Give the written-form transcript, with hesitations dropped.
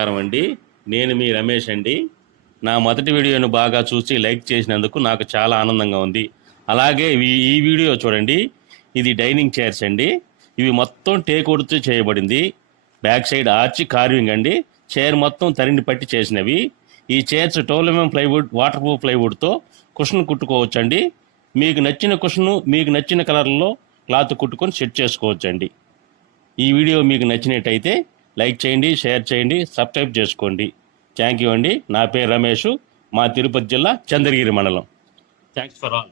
నమస్కారం అండి. నేను మీ రమేష్ అండి. నా మొదటి వీడియోను బాగా చూసి లైక్ చేసినందుకు నాకు చాలా ఆనందంగా ఉంది. అలాగే ఈ వీడియో చూడండి. ఇది డైనింగ్ చైర్స్ అండి. ఇవి మొత్తం టేక్వుడ్తో చేయబడింది. బ్యాక్ సైడ్ ఆర్చి కార్వింగ్ అండి. చైర్ మొత్తం తరిని పట్టి చేసినవి. ఈ chairs 12 mm plywood, waterproof ప్లైవుడ్తో కుషన్ కుట్టుకోవచ్చండి. మీకు నచ్చిన కుషను మీకు నచ్చిన కలర్లో క్లాత్ కుట్టుకొని సెట్ చేసుకోవచ్చండి. ఈ వీడియో మీకు నచ్చినట్టయితే లైక్ చేయండి, షేర్ చేయండి, సబ్స్క్రైబ్ చేసుకోండి. థ్యాంక్ యూ అండి. నా పేరు రమేష్, మా తిరుపతి జిల్లా చంద్రగిరి మండలం. Thanks for all.